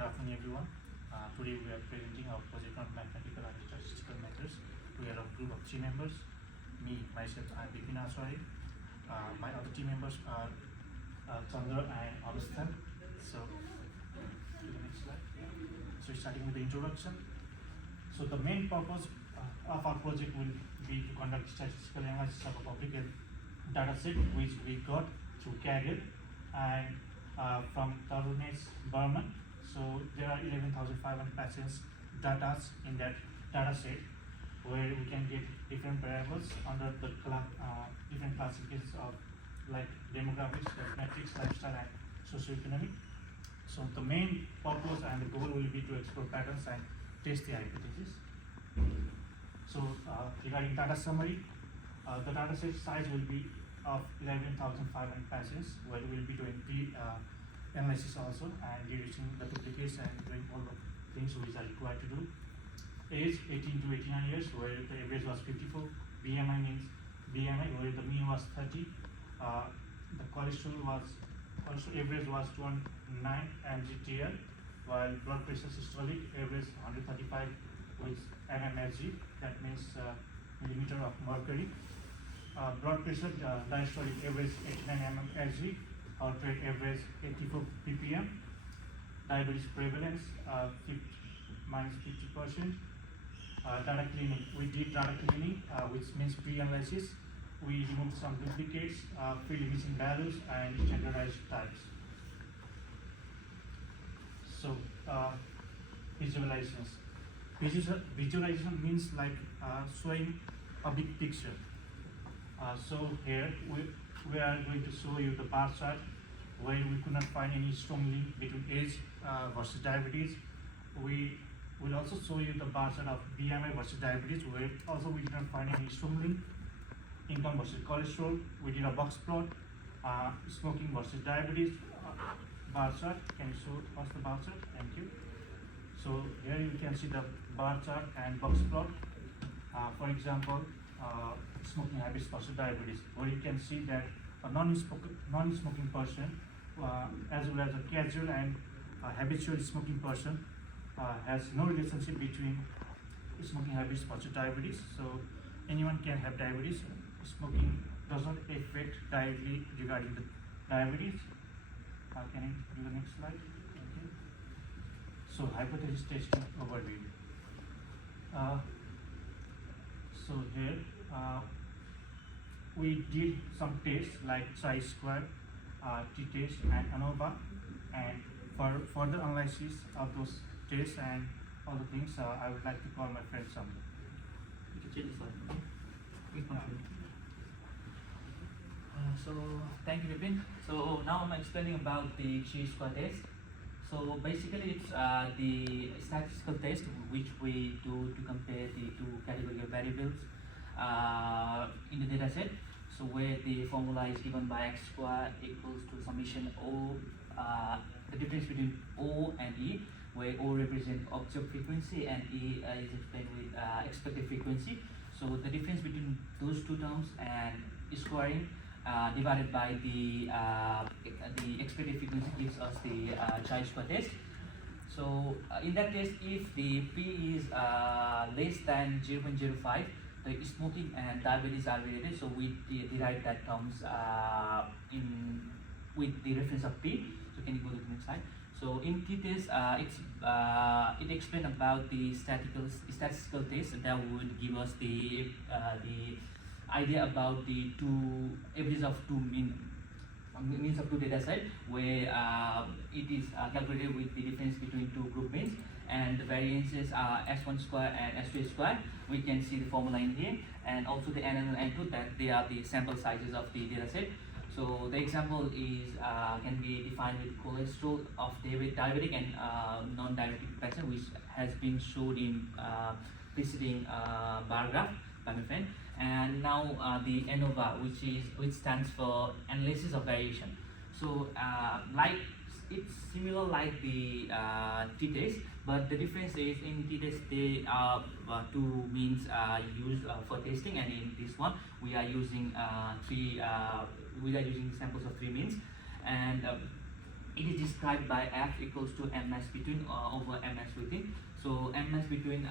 Good afternoon, everyone. Today we are presenting our project on mathematical and statistical methods. We are a group of 3 members. Me, myself, I am Bipin Acharya. My other team members are Chandra and Anusthan. So, to the next slide. So, starting with the introduction. So, the main purpose of our project will be to conduct statistical analysis of a public health data set which we got through Kaggle and from Tarun's Burman. So there are 11,500 patients data in that data set where we can get different variables under the different classifications of like demographics, metrics, lifestyle and socioeconomic. So the main purpose and the goal will be to explore patterns and test the hypothesis. So regarding data summary, the data set size will be of 11,500 patients where we will be doing analysis also and reducing the duplicates and doing all the things which are required to do. Age 18 to 89 years where the average was 54. BMI means BMI where the mean was 30. The cholesterol average was 209 mg/TL while blood pressure systolic average 135 with mmHg, that means millimeter of mercury. Blood pressure diastolic average 89 mmHg. Heart rate average 84 ppm. Diabetes prevalence -50%. Data cleaning. We did data cleaning, which means pre-analysis. We removed some duplicates, filled missing values, and standardized types. So, visualizations. Visualization means like showing a big picture. So here we are going to show you the bar chart where we could not find any strong link between age versus diabetes. We will also show you the bar chart of BMI versus diabetes where also we did not find any strong link. Income versus cholesterol. We did a box plot. Smoking versus diabetes bar chart. Can you show us the bar chart? Thank you. So here you can see the bar chart and box plot. For example, smoking habits versus diabetes, where you can see that a non-smoking person as well as a casual and habitual smoking person has no relationship between smoking habits versus diabetes. So anyone can have diabetes. Smoking does not affect directly regarding the diabetes. Can I do the next slide? Okay. So hypothesis testing overview. So here we did some tests like chi-square, t-test and ANOVA, and for further analysis of those tests and all the things, I would like to call my friend Chandra. You can change the slide. So thank you, Bipin. So now I'm explaining about the chi-square test. So basically it's the statistical test which we do to compare the two category of variables in the data set. So where the formula is given by x square equals to summation O, the difference between O and E, where O represents observed frequency and E is explained with expected frequency. So the difference between those two terms and squaring divided by the expected frequency gives us the chi-square test. So in that case, if the P is less than 0.05, the smoking and diabetes are related. So we derive that terms with the reference of P. So can you go to the next slide? So in t-test, it explains about the statistical test that would give us the idea about the two averages of two means of two data set where it is calculated with the difference between two group means and the variances are s1 square and s2 square. We can see the formula in here and also the n and n2 that they are the sample sizes of the data set. So the example is can be defined with cholesterol of diabetic and non-diabetic person, which has been shown in preceding bar graph by my friend. And now the ANOVA, which stands for analysis of variation. So like it's similar like the t-test, but the difference is in t-test they are two means used for testing, and in this one we are using samples of three means. And it is described by F equals to MS between over MS within. So MS between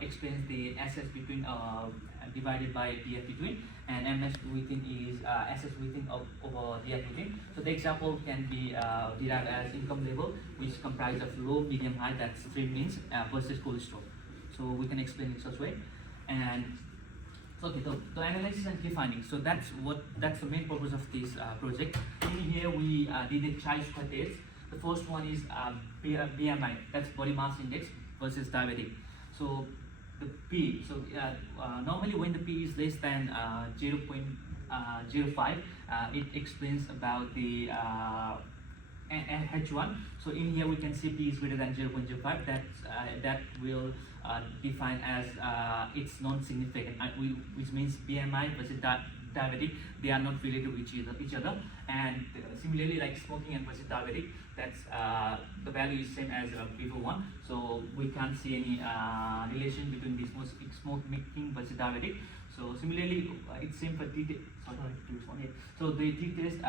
explains the SS between divided by DF between, and MS within is SS within over DF within. So the example can be derived as income level, which comprises of low, medium, high, that's three means, versus cholesterol. So we can explain it such way. And so okay, the analysis and key findings. So that's the main purpose of this project. In here we did a chi-square test. The first one is BMI, that's body mass index versus diabetic. So the P, so normally when the P is less than 0.05, it explains about the H1. So in here we can see P is greater than 0.05. That will define as it's non-significant, which means BMI versus diabetic, they are not related to each other. And similarly, like smoking and versus diabetic, that's the value is same as before one. So we can't see any relation between this smoking versus diabetic. So similarly, it's same for T test. So the T test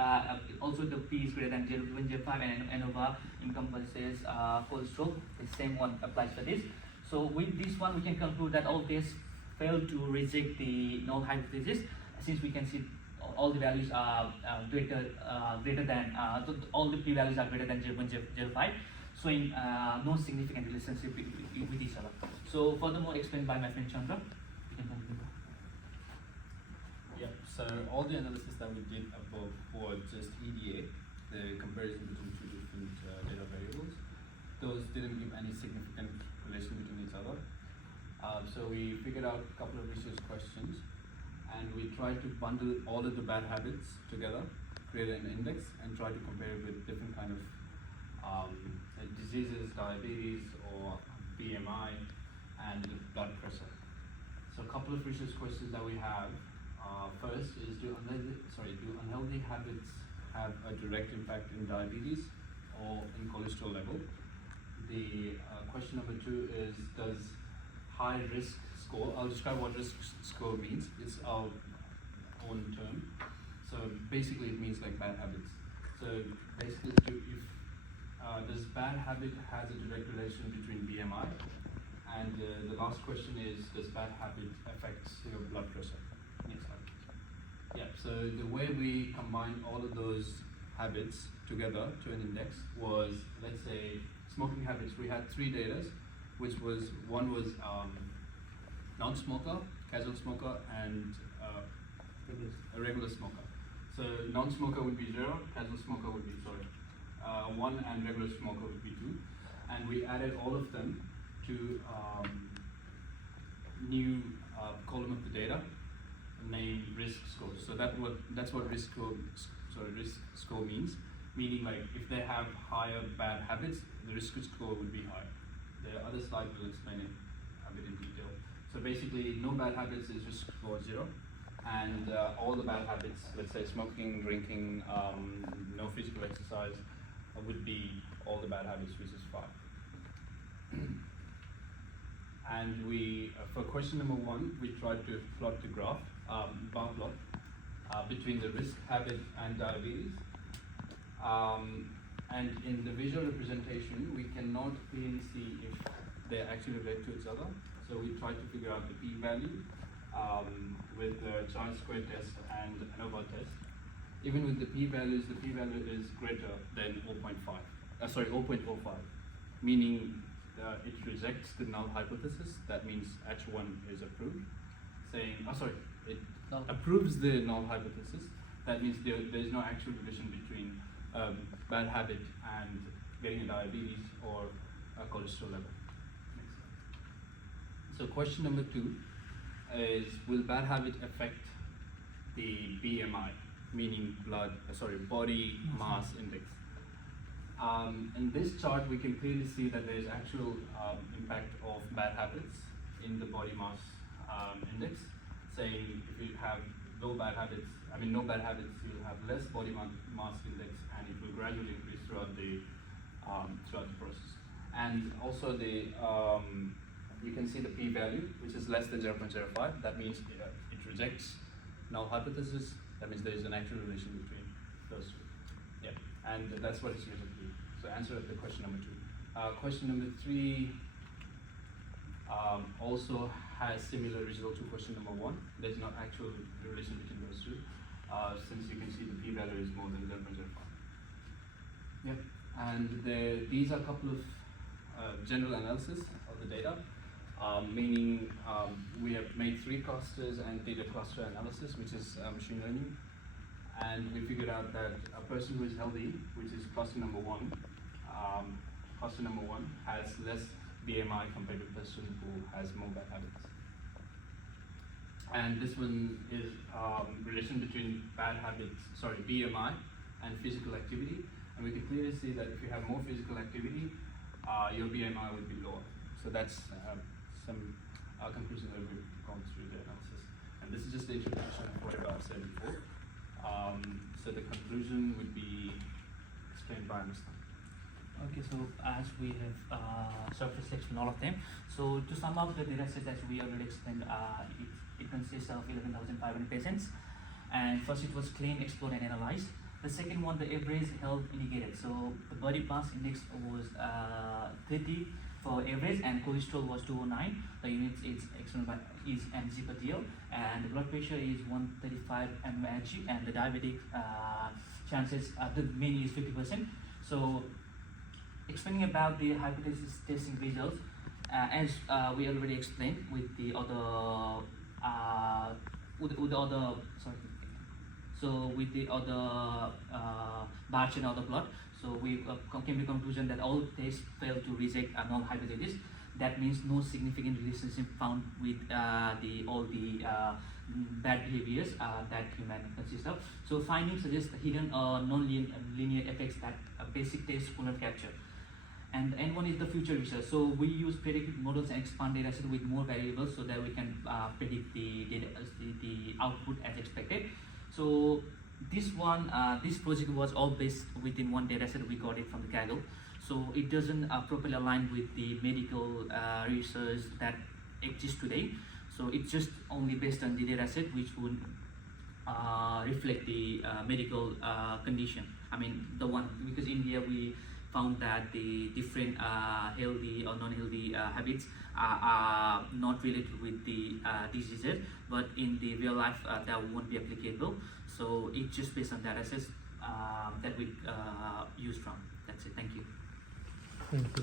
also the P is greater than 0.05 and ANOVA, income versus cholesterol, the same one applies for this. So with this one, we can conclude that all tests fail to reject the null hypothesis, since we can see all the values are greater than all the P values are greater than 0.05, showing no significant relationship with each other. So furthermore explained by my friend Chandra. You can continue. Yeah, so all the analysis that we did above for just EDA, the comparison between two different data variables, those didn't give any significant relation between each other. So we figured out a couple of research questions, and we tried to bundle all of the bad habits together, create an index, and try to compare it with different kind of diseases, diabetes or BMI, and blood pressure. So a couple of research questions that we have. First is, do unhealthy habits have a direct impact in diabetes or in cholesterol level? The question number 2 is, does high risk score, I'll describe what risk score means, it's our own term. So basically it means like bad habits. So basically does bad habit has a direct relation between BMI? And the last question is, does bad habit affect your blood pressure? Next slide. Yeah, so the way we combine all of those habits together to an index was, let's say, smoking habits. We had 3 data, which was, one was non-smoker, casual smoker, and a regular smoker. So non-smoker would be 0, casual smoker would be 1, and regular smoker would be 2. And we added all of them to new column of the data named risk score. So that's what risk score means. Meaning, like, if they have higher bad habits, the risk score would be higher. The other slide will explain it a bit in detail. So basically, no bad habits is risk score 0, and all the bad habits, let's say smoking, drinking, no physical exercise, would be all the bad habits, which is 5. And we, for question number 1, we tried to plot the graph, bar plot, between the risk habit and diabetes. And in the visual representation, we cannot clearly see if they actually relate to each other. So we tried to figure out the p-value with the chi-square test and ANOVA test. Even with the p-values, the p-value is greater than 0.05, meaning it rejects the null hypothesis. That means H1 is approved, saying, it approves the null hypothesis. That means there is no actual relation between bad habit and getting a diabetes or a cholesterol level. So question number 2 is, will bad habit affect the BMI, meaning body mass index? In this chart, we can clearly see that there is actual impact of bad habits in the body mass index, saying if you have no bad habits, you will have less body mass index, and it will gradually increase throughout the process. And also you can see the p-value, which is less than 0.05. That means it rejects null hypothesis. That means there is an actual relation between those two. Yeah. and that's what it's related to. So answer the question number 2. Question number 3 also has similar result to question number 1. There's not actual relation between those two, since you can see the p-value is more than 0.05. Yep. And these are a couple of general analysis of the data, meaning we have made 3 clusters and data cluster analysis, which is machine learning, and we figured out that a person who is healthy, which is cluster number 1, has less BMI compared to a person who has more bad habits. And this one is relation between BMI and physical activity. And we can clearly see that if you have more physical activity, your BMI would be lower. So that's some conclusion that we've gone through the analysis. And this is just the introduction of whatever I've said before. So the conclusion would be explained by Anusthan. Okay, so as we have surface section all of them, so to sum up the data set as we already explained, it consists of 11,500 patients, and first it was clean, explored and analyzed. The second one, the average health indicated, so the body mass index was 30 for average and cholesterol was 209. The units is explained by is mg per dl, and the blood pressure is 135 mmHg, and the diabetic chances the mean is 50%. So explaining about the hypothesis testing results, as we already explained with the other with the other bar chart and other plot, so we came to the conclusion that all tests failed to reject a null hypothesis. That means no significant relationship found with all the bad behaviors that human consist of. So findings suggest hidden non-linear effects that basic tests could not capture. And N1 is the future research. So we use predictive models and expand data set with more variables so that we can predict the data, the output as expected. So this project was all based within one data set. We got it from the Kaggle. So it doesn't properly align with the medical research that exists today. So it's just only based on the data set which would reflect the medical condition. I mean the one, because in India we found that the different healthy or non-healthy habits are not related with the diseases, but in the real life that won't be applicable. So it's just based on data sets that we use from. That's it. Thank you. Thank you.